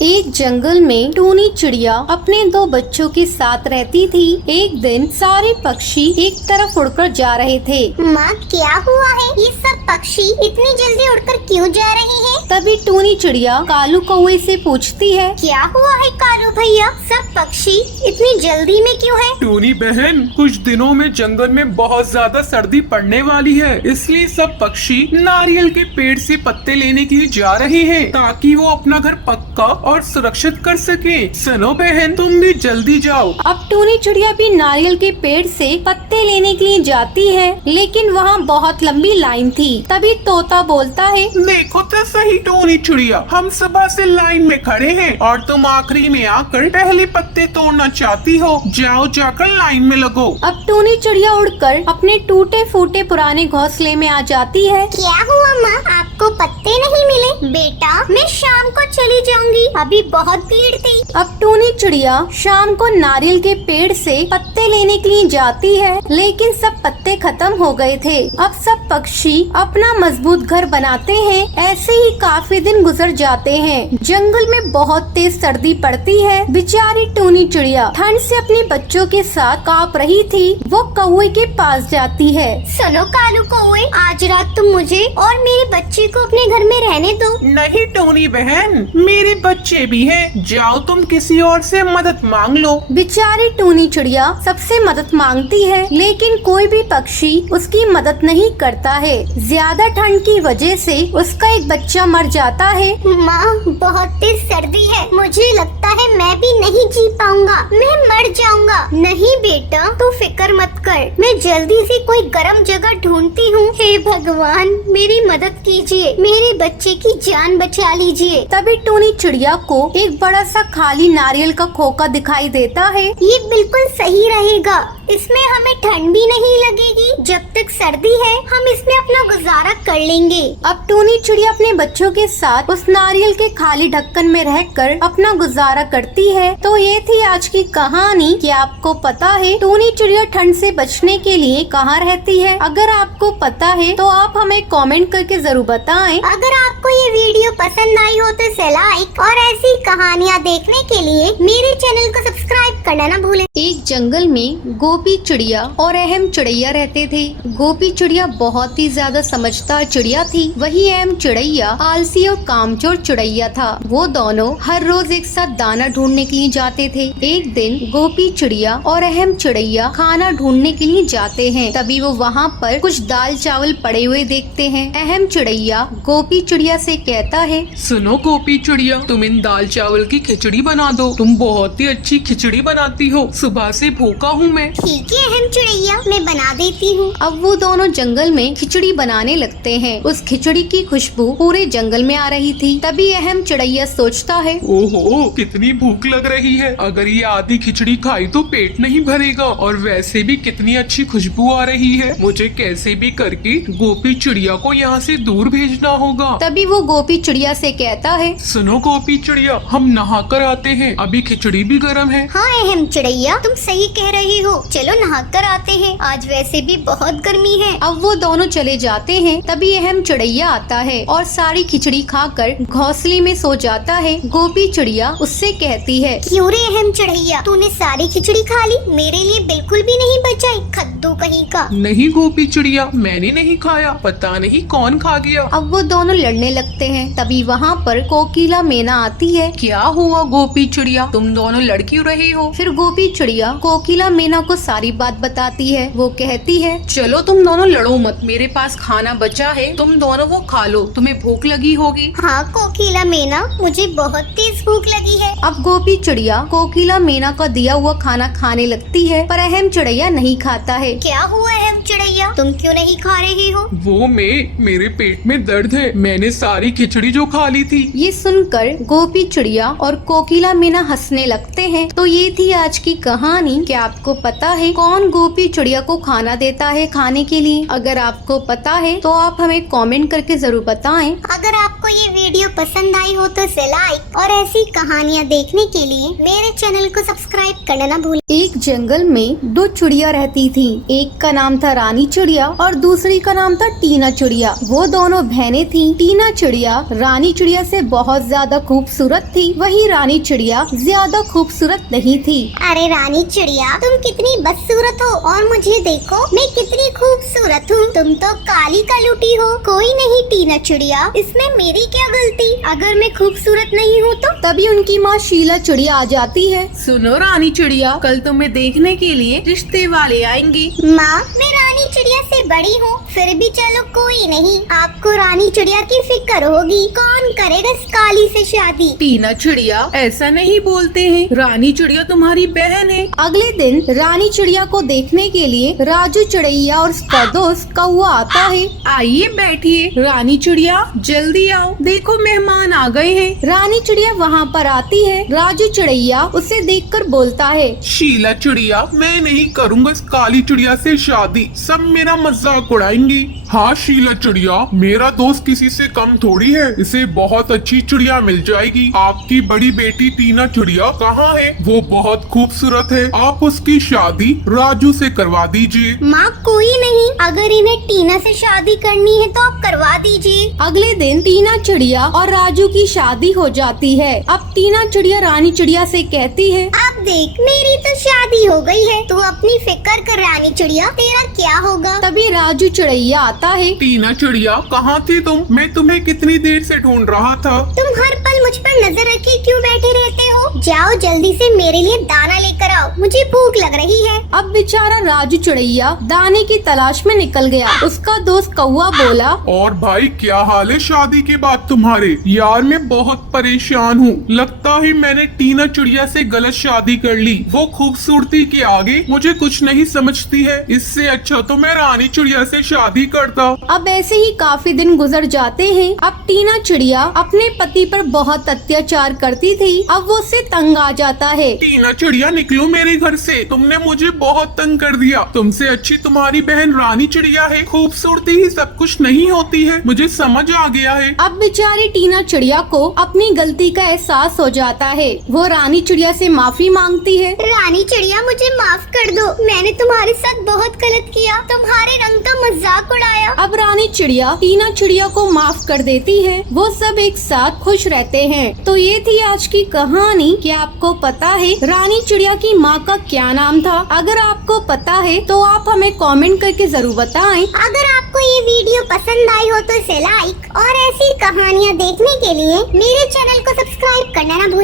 एक जंगल में टूनी चिड़िया अपने दो बच्चों के साथ रहती थी। एक दिन सारे पक्षी एक तरफ उड़कर जा रहे थे। माँ, क्या हुआ है? ये सब पक्षी इतनी जल्दी उड़कर क्यों जा रहे हैं? तभी टूनी चिड़िया कालू कौवे से पूछती है, क्या हुआ है कालू भैया? सब पक्षी इतनी जल्दी में क्यों है? टूनी बहन, कुछ दिनों में जंगल में बहुत ज्यादा सर्दी पड़ने वाली है, इसलिए सब पक्षी नारियल के पेड़ से पत्ते लेने के लिए जा रहे हैं ताकि वो अपना घर पक्का और सुरक्षित कर सके। सुनो बहन, तुम भी जल्दी जाओ। अब टूनी चिड़िया भी नारियल के पेड़ से पत्ते लेने के लिए जाती है, लेकिन वहाँ बहुत लंबी लाइन थी। तभी तोता बोलता है, देखो तो सही टूनी चिड़िया, हम सुबह से लाइन में खड़े हैं और तुम आखिरी में आकर पहले पत्ते तोड़ना चाहती हो। जाओ, जाकर लाइन में लगो। अब टूनी चिड़िया उड़कर अपने टूटे फूटे पुराने घोंसले में आ जाती है। क्या हुआ माँ, आपको पत्ते नहीं मिले? बेटा, मैं शाम को चली जाऊंगी, अभी बहुत भीड़ थी। अब टूनी चिड़िया शाम को नारियल के पेड़ से पत्ते लेने के लिए जाती है, लेकिन सब पत्ते खत्म हो गए थे। अब सब पक्षी अपना मजबूत घर बनाते हैं। ऐसे ही काफी दिन गुजर जाते हैं। जंगल में बहुत तेज सर्दी पड़ती है। बेचारी टूनी चिड़िया ठंड से अपने बच्चों के साथ कांप रही थी। वो कौवे के पास जाती है। सुनो कालू कौवे, आज रात तुम मुझे और मेरे बच्चे को अपने घर में रहने दो। नहीं टूनी बहन, मेरे बच्चे भी हैं। जाओ, तुम किसी और से मदद मांग लो। बेचारी टूनी चिड़िया सबसे मदद मांगती है, लेकिन कोई भी पक्षी उसकी मदद नहीं करता है। ज्यादा ठंड की वजह से उसका एक बच्चा मर जाता है। माँ, बहुत तेज सर्दी है, मुझे लगता है मैं भी नहीं जी पाऊंगा, मैं मर जाऊंगा। नहीं बेटा, तू फिक्र मत कर, मैं जल्दी से कोई गर्म जगह ढूंढती हूँ। हे भगवान, मेरी मदद कीजिए, मेरे बच्चे की जान बचा लीजिए। तभी टूनी चिड़िया को एक बड़ा सा खाली नारियल का खोखा दिखाई देता है। ये बिल्कुल सही रहेगा, इसमें हमें ठंड भी नहीं लगेगी। जब तक सर्दी है हम इसमें अपना गुजारा कर लेंगे। अब टूनी चिड़िया अपने बच्चों के साथ उस नारियल के खाली ढक्कन में रहकर अपना गुजारा करती है। तो ये थी आज की कहानी। क्या आपको पता है टूनी चिड़िया ठंड से बचने के लिए कहाँ रहती है? अगर आपको पता है तो आप हमें कमेंट करके जरूर बताएं। अगर आपको ये वीडियो पसंद आई हो तो इसे लाइक और ऐसी कहानियाँ देखने के लिए मेरे चैनल को सब्सक्राइब करना न भूलें। एक जंगल में गोपी चिड़िया और अहम चिड़ैया रहते थे। गोपी चिड़िया बहुत ही ज्यादा समझदार चिड़िया थी, वही अहम चिड़ैया आलसी और कामचोर चिड़ैया था। वो दोनों हर रोज एक साथ दाना ढूंढने के लिए जाते थे। एक दिन गोपी चिड़िया और अहम चिड़ैया खाना ढूंढने के लिए जाते हैं। तभी वो वहाँ पर कुछ दाल चावल पड़े हुए देखते हैं। अहम चिड़ैया गोपी चिड़िया से कहता है, सुनो गोपी चिड़िया, तुम इन दाल चावल की खिचड़ी बना दो। तुम बहुत ही अच्छी खिचड़ी बनाती हो, सुबह से भूखा हूँ मैं। ठीक है अहम चिड़ैया, मैं बना देती हूँ। अब वो दोनों जंगल में खिचड़ी बनाने लगते हैं। उस खिचड़ी की खुशबू पूरे जंगल में आ रही थी। तभी अहम चिड़ैया सोचता है, ओहो, कितनी भूख लग रही है। अगर ये आधी खिचड़ी खाई तो पेट नहीं भरेगा, और वैसे भी कितनी अच्छी खुशबू आ रही है। मुझे कैसे भी करके गोपी चिड़िया को यहाँ से दूर भेजना होगा। तभी वो गोपी चिड़िया से कहता है, सुनो गोपी चिड़िया, हम नहा कर आते हैं, अभी खिचड़ी भी गर्म है। हाँ अहम चिड़ैया, तुम सही कह रही हो, चलो नहाकर आते हैं, आज वैसे भी बहुत गर्मी है। अब वो दोनों चले जाते हैं। तभी अहम चिड़ैया आता है और सारी खिचड़ी खाकर घोंसले में सो जाता है। गोपी चिड़िया उससे कहती है, क्यों रे अहम चिड़ैया, तूने सारी खिचड़ी खा ली, मेरे लिए बिल्कुल भी नहीं बचाई, खद्दू कहीं का। नहीं गोपी चिड़िया, मैंने नहीं खाया, पता नहीं कौन खा गया। अब वो दोनों लड़ने लगते हैं। तभी वहाँ पर कोकिला मैना आती है। क्या हुआ गोपी चिड़िया, तुम दोनों लड़ क्यों रही हो? फिर गोपी चिड़िया कोकिला मैना को सारी बात बताती है। वो कहती है, चलो तुम दोनों लड़ो मत, मेरे पास खाना बचा है, तुम दोनों वो खा लो, तुम्हें भूख लगी होगी। हाँ कोकिला मैना, मुझे बहुत तेज भूख लगी है। अब गोपी चिड़िया कोकिला मैना का दिया हुआ खाना खाने लगती है, पर अहम चिड़ैया नहीं खाता है। क्या हुआ अहम चिड़ैया, तुम क्यों नहीं खा रही हो? वो मेरे पेट में दर्द है, मैंने सारी खिचड़ी जो खा ली थी। ये सुनकर गोपी चिड़िया और कोकिला मैना हंसने लगते हैं। तो ये थी आज की कहानी। क्या आपको पता है कौन गोपी चिड़िया को खाना देता है खाने के लिए? अगर आपको पता है तो आप हमें कमेंट करके जरूर बताएं। अगर आपको ये वीडियो पसंद आई हो तो इसे लाइक और ऐसी कहानियाँ देखने के लिए मेरे चैनल को सब्सक्राइब करना न भूलें। एक जंगल में दो चिड़िया रहती थी। एक का नाम था रानी चिड़िया और दूसरी का नाम था टीना चिड़िया। वो दोनों बहनें थी। टीना चिड़िया रानी चिड़िया से बहुत ज्यादा खूबसूरत थी, वही रानी चिड़िया ज्यादा खूबसूरत नहीं थी। अरे रानी चिड़िया, तुम कितनी बदसूरत हो और मुझे देखो, मैं कितनी खूबसूरत हूँ। तुम तो काली कलूटी हो। कोई नहीं टीना चिड़िया, इसमें मेरी क्या गलती? अगर मैं खूबसूरत नहीं हूँ तो? तभी उनकी माँ शीला चिड़िया आ जाती है। सुनो रानी चिड़िया, कल तुम्हें देखने के लिए रिश्ते वाले आएंगे। माँ, मैं रानी चिड़िया से बड़ी हूँ, फिर भी चलो कोई नहीं। आपको रानी चिड़िया की फिक्र होगी, कौन करेगा इस काली से शादी? टीना चिड़िया, ऐसा नहीं बोलते हैं, रानी चिड़िया तुम्हारी बहन है। अगले दिन रानी चिड़िया को देखने के लिए राजू चिड़ैया और उसका दोस्त कौवा आता है। आइए बैठिए। रानी चिड़िया जल्दी आओ, देखो मेहमान आ गए हैं। रानी चिड़िया वहाँ पर आती है। राजू चिड़ैया उसे देखकर बोलता है, शीला चिड़िया, मैं नहीं करूँगा इस काली चिड़िया से शादी, सब मेरा मजाक उड़ाएंगी। हाँ शीला चिड़िया, मेरा दोस्त किसी से कम थोड़ी है, इसे बहुत अच्छी चिड़िया मिल जाएगी। आपकी बड़ी बेटी टीना चिड़िया कहाँ है? वो बहुत खूबसूरत है, आप उसकी शादी राजू से करवा दीजिए। माँ, कोई नहीं, अगर इन्हें टीना से शादी करनी है तो आप करवा दीजिए। अगले दिन टीना चिड़िया और राजू की शादी हो जाती है। अब टीना चिड़िया रानी चिड़िया से कहती है, अब देख, मेरी तो शादी हो गई है, तू अपनी फिक्र कर रानी चिड़िया, तेरा क्या होगा? तभी राजू चिड़ैया आता है। टीना चिड़िया, कहाँ थी तुम? मैं तुम्हें कितनी देर से ढूंढ रहा था। तुम हर पल मुझ पर नजर रखे क्यों बैठे रहते हो? जाओ जल्दी से मेरे लिए दाना लेकर आओ, मुझे भूख लग रही है। अब बेचारा राजू चिड़ैया दाने की तलाश में निकल गया। उसका दोस्त कौवा बोला, और भाई क्या हाल है शादी के बाद तुम्हारे? यार मैं बहुत परेशान हूँ, लगता है मैंने टीना चिड़िया से गलत शादी कर ली। वो खूबसूरती के आगे मुझे कुछ नहीं समझती है, इससे अच्छा तो मैं रानी चिड़िया से शादी करता। अब ऐसे ही काफी दिन गुजर जाते हैं। अब टीना चिड़िया अपने पति पर बहुत अत्याचार करती थी। अब वो उससे तंग आ जाता है। टीना चिड़िया, निकलो मेरे घर से, तुमने मुझे बहुत तंग कर दिया। तुमसे अच्छी तुम्हारी बहन रानी चिड़िया है, खूबसूरती ही सब कुछ नहीं होती है, मुझे समझ आ गया है। अब बेचारी टीना चिड़िया को अपनी गलती का एहसास हो जाता है। वो रानी चिड़िया से माफी मांगती है। रानी चिड़िया, मुझे माफ कर दो, मैंने तुम्हारे साथ बहुत गलत किया, तुम्हारे रंग का मजाक उड़ाया। अब रानी चिड़िया टीना चिड़िया को माफ कर देती है। वो सब एक साथ खुश रहते हैं। तो ये थी आज की कहानी। क्या आपको पता है रानी चिड़िया की माँ का क्या नाम था? अगर आपको पता है तो आप हमें कमेंट करके जरूर बताएं। अगर आपको ये वीडियो पसंद आई हो तो इसे लाइक और ऐसी कहानियाँ देखने के लिए मेरे चैनल को सब्सक्राइब करना ना भूलें।